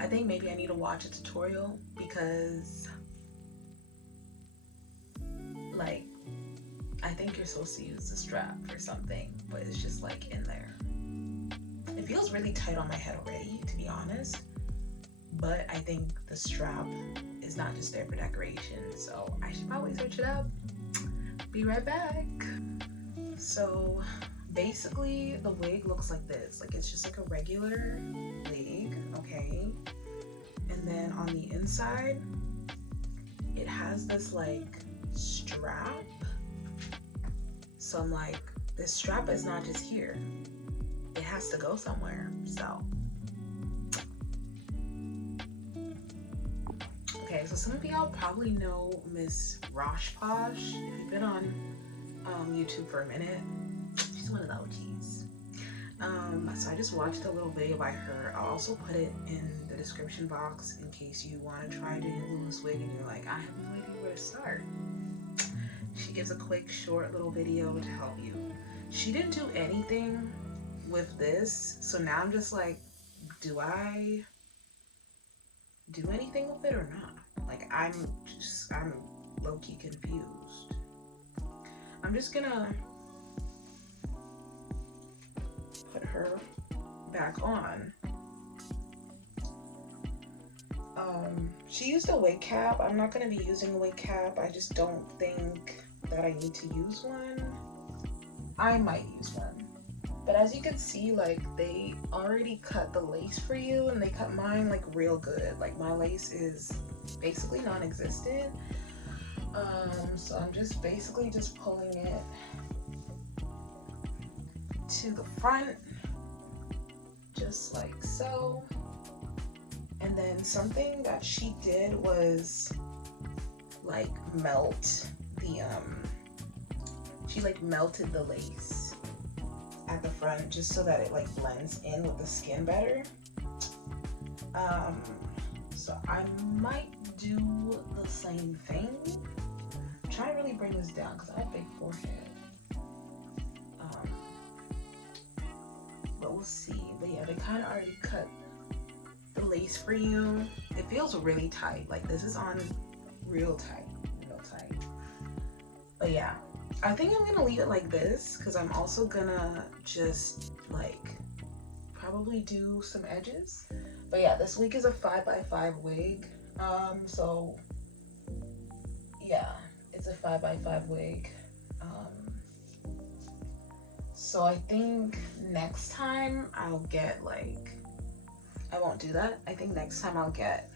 I think maybe I need to watch a tutorial because, like, I think you're supposed to use the strap for something, but it's just like in there. It feels really tight on my head already, to be honest, but I think the strap is not just there for decoration, so I should probably switch it up. Be right back. So basically the wig looks like this. Like, it's just like a regular wig, okay? And then on the inside, it has this like strap. So I'm like, this strap is not just here. It has to go somewhere, so. Okay, so some of y'all probably know Miss Rosh Posh. If you've been on YouTube for a minute, she's one of the OGs. So I just watched a little video by her. I'll also put it in the description box in case you want to try doing a glueless wig and you're like, I have no idea where to start. She gives a quick, short little video to help you. She didn't do anything with this, so now I'm just like, do I do anything with it or not? Like, I'm low-key confused. I'm just gonna put her back on. She used a wig cap. I'm not going to be using a wig cap. I just don't think that I need to use one. I might use one. But as you can see, like, they already cut the lace for you, and they cut mine like real good. Like, my lace is basically non-existent. So I'm just basically just pulling it to the front, just like so. And then something that she did was like melt the she like melted the lace at the front just so that it like blends in with the skin better. So I might do the same thing. I'm trying to really bring this down because I have a big forehead. But we'll see. But yeah, they kind of already cut the lace for you. It feels really tight. Like, this is on real tight. But yeah, I think I'm gonna leave it like this because I'm also gonna just like probably do some edges. But yeah, this wig is a 5x5 wig. So yeah, it's a 5x5 wig. So I think next time I'll get like, I won't do that. I think next time I'll get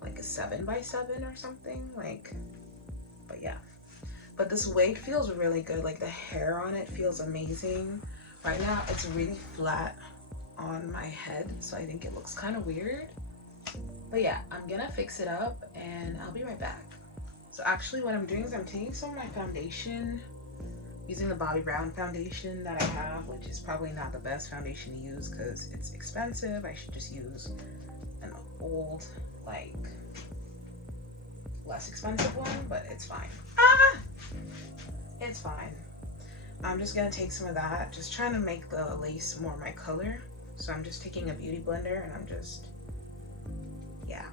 like a 7x7 or something, like, but yeah. But this wig feels really good. Like, the hair on it feels amazing. Right now it's really flat on my head, so I think it looks kind of weird. But yeah, I'm gonna fix it up and I'll be right back. So actually what I'm doing is I'm taking some of my foundation, using the Bobbi Brown foundation that I have, which is probably not the best foundation to use because it's expensive. I should just use an old, like, less expensive one, but it's fine. It's fine. I'm just gonna take some of that, just trying to make the lace more my color. So I'm just taking a beauty blender and I'm just, yeah,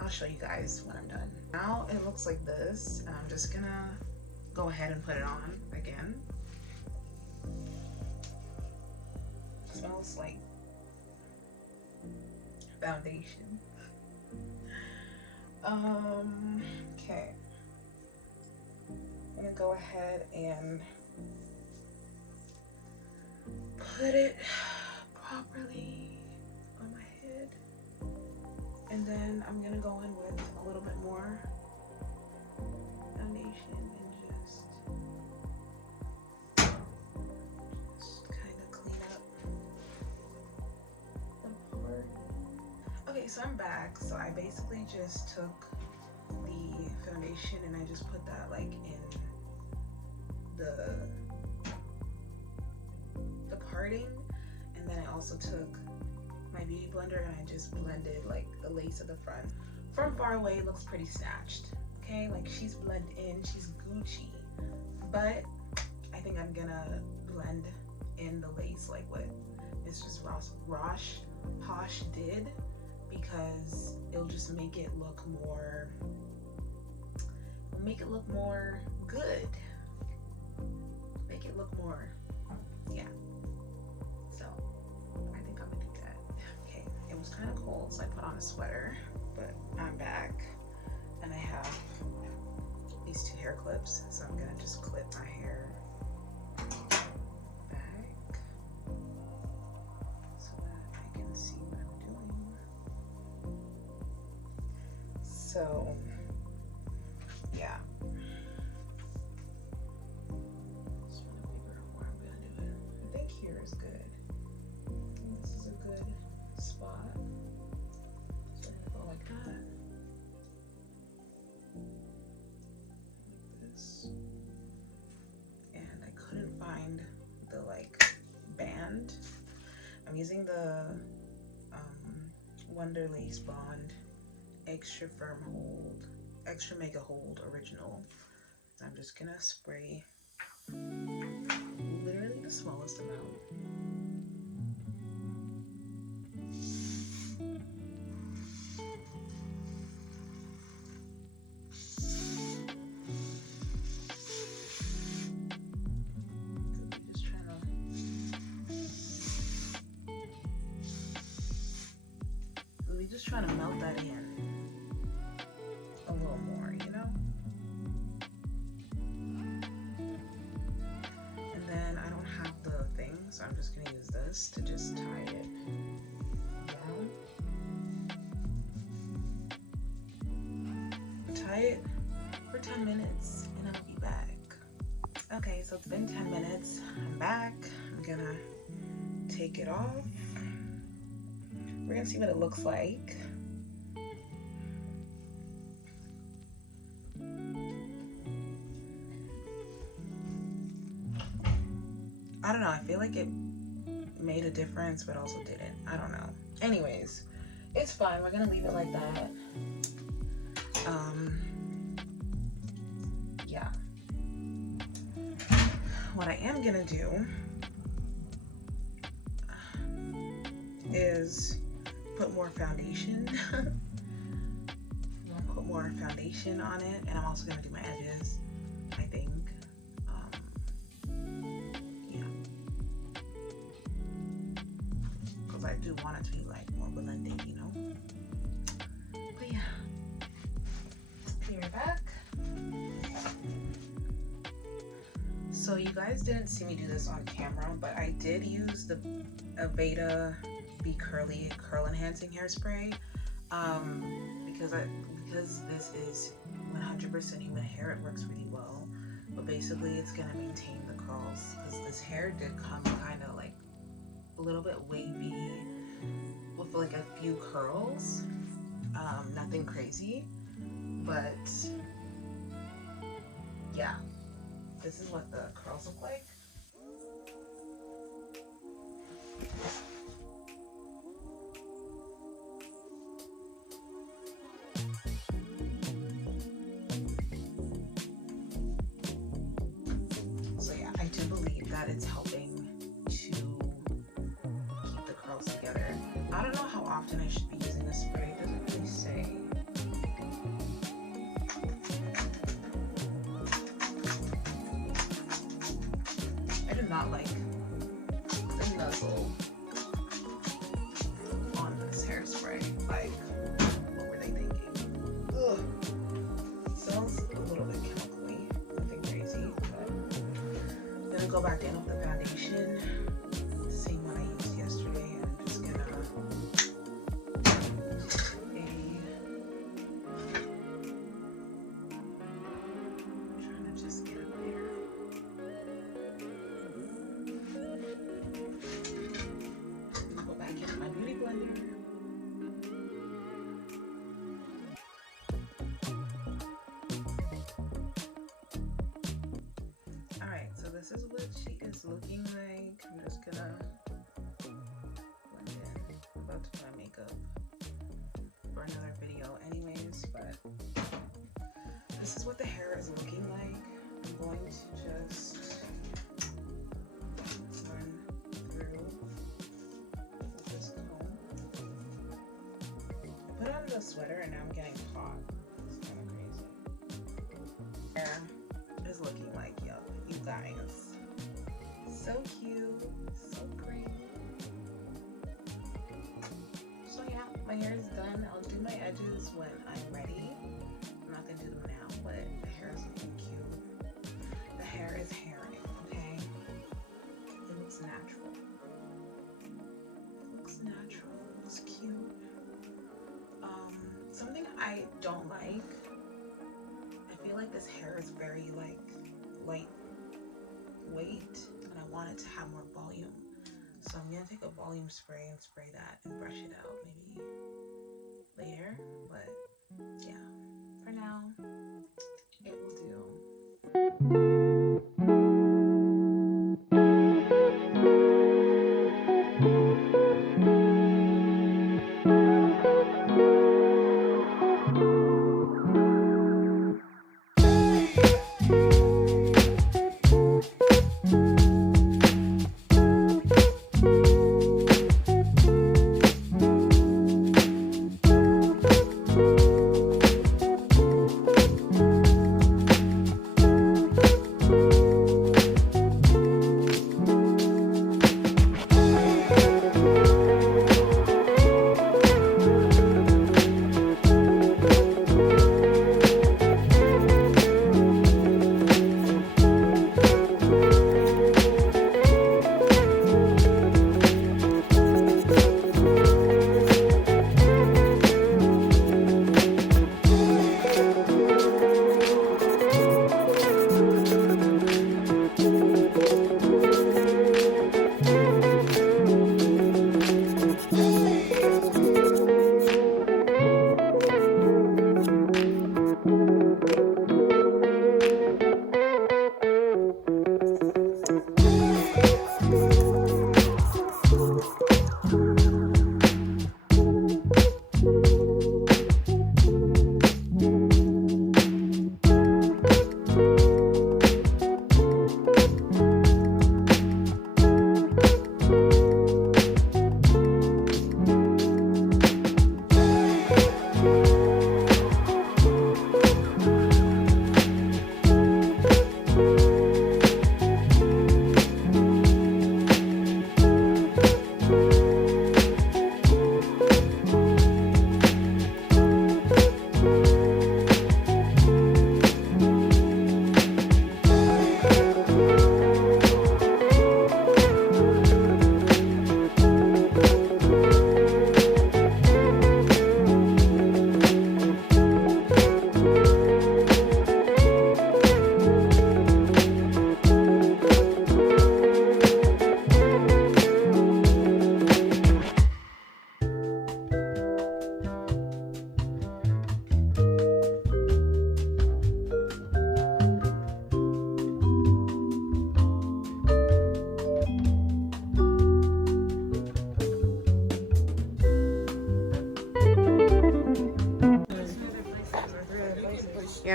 I'll show you guys when I'm done. Now it looks like this, and I'm just gonna go ahead and put it on again. It smells like foundation. Okay. I'm gonna go ahead and put it properly on my head. And then I'm gonna go in with a little bit more foundation and just kind of clean up the part. Okay, so I'm back. So I basically just took the foundation and I just put that like in the parting, and then I also took my beauty blender and I just blended like the lace at the front. From far away it looks pretty snatched, okay? Like, she's blended in, she's Gucci, but I think I'm gonna blend in the lace like what Mrs. Posh did, because it'll just make it look more, good, make it look more, yeah. So I think I'm gonna do that. Okay, it was kind of cold, so I put on a sweater, but I'm back and I have these two hair clips, so I'm gonna just clip my hair back so that I can see what I'm doing. So yeah, just want to figure out where I'm gonna do it. I think here is good. I think this is a good spot. So I'm gonna go like that. Like this. And I couldn't find the like band using the Wonder Lace Bond Extra Firm Hold, Extra Mega Hold Original. I'm just gonna spray literally the smallest amount. Just trying to melt that in a little more, you know? And then I don't have the thing, so I'm just gonna use this to just tie it down. Tie it for 10 minutes and I'll be back. Okay, so it's been 10 minutes. I'm back. I'm gonna take it off. We're gonna see what it looks like. I don't know, I feel like it made a difference, but also didn't. I don't know. Anyways, it's fine. We're gonna leave it like that. Yeah. What I am gonna do is put more foundation. I'm gonna put more foundation on it, and I'm also gonna do my edges, I think. Yeah, because I do want it to be like more blending, you know. But yeah, be right back. So you guys didn't see me do this on camera, but I did use the Aveda Be Curly Curl Enhancing Hairspray because this is 100% human hair. It works really well, but basically it's gonna maintain the curls because this hair did come kind of like a little bit wavy with like a few curls, nothing crazy, but yeah, this is what the curls look like. So yeah, I do believe that it's helping to keep the curls together. I don't know how often I should be using this spray. It doesn't really say. I do not like the nuzzle on this hairspray. Like, what were they thinking? Ugh. It smells a little bit chemically, nothing crazy, but I'm gonna go back in with the foundation, the same one I used yesterday, and I'm just gonna trying to just get up there. Go back into my beauty blender. Alright, so this is what she is looking like. I'm just gonna blend in. I'm about to put on makeup for another video anyways, but this is what the hair is looking like. I'm going to just run through this comb. I put on the sweater and now I'm getting hot. It's kind of crazy. Hair is looking like, yo, you guys. So cute, so pretty. So yeah, my hair is done. I'll do my edges when I'm ready. I'm not gonna do them now, but the hair is looking cute. The hair is hairing, okay? It looks natural. It looks natural, it looks cute. Something I don't like, I feel like this hair is very like lightweight, and I want it to have more volume. So I'm gonna take a volume spray and spray that and brush it out maybe later. But yeah, for now, it will do.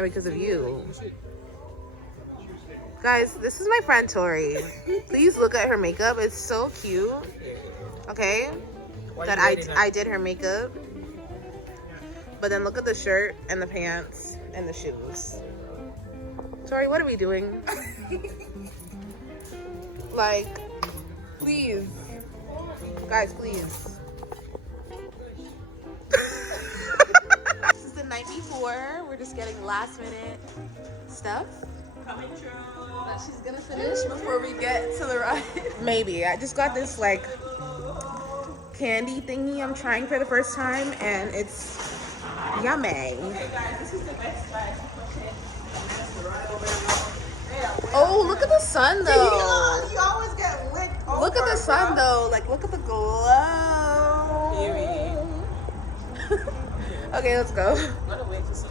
Yeah, because of you. Guys, this is my friend Tori. Please look at her makeup. It's so cute. Okay? That I did her makeup. But then look at the shirt and the pants and the shoes. Tori, what are we doing? Like, please. Guys, please. This is the night before. We're just getting last minute stuff. Coming true. That she's gonna finish before we get to the ride. Maybe. I just got this like candy thingy I'm trying for the first time, and it's yummy. Okay, guys, this is the best spot. Oh, look at the sun though. You always get licked over. Look at the sun though. Like, look at the glow. Period. Okay, let's go. I'm gonna wait for some.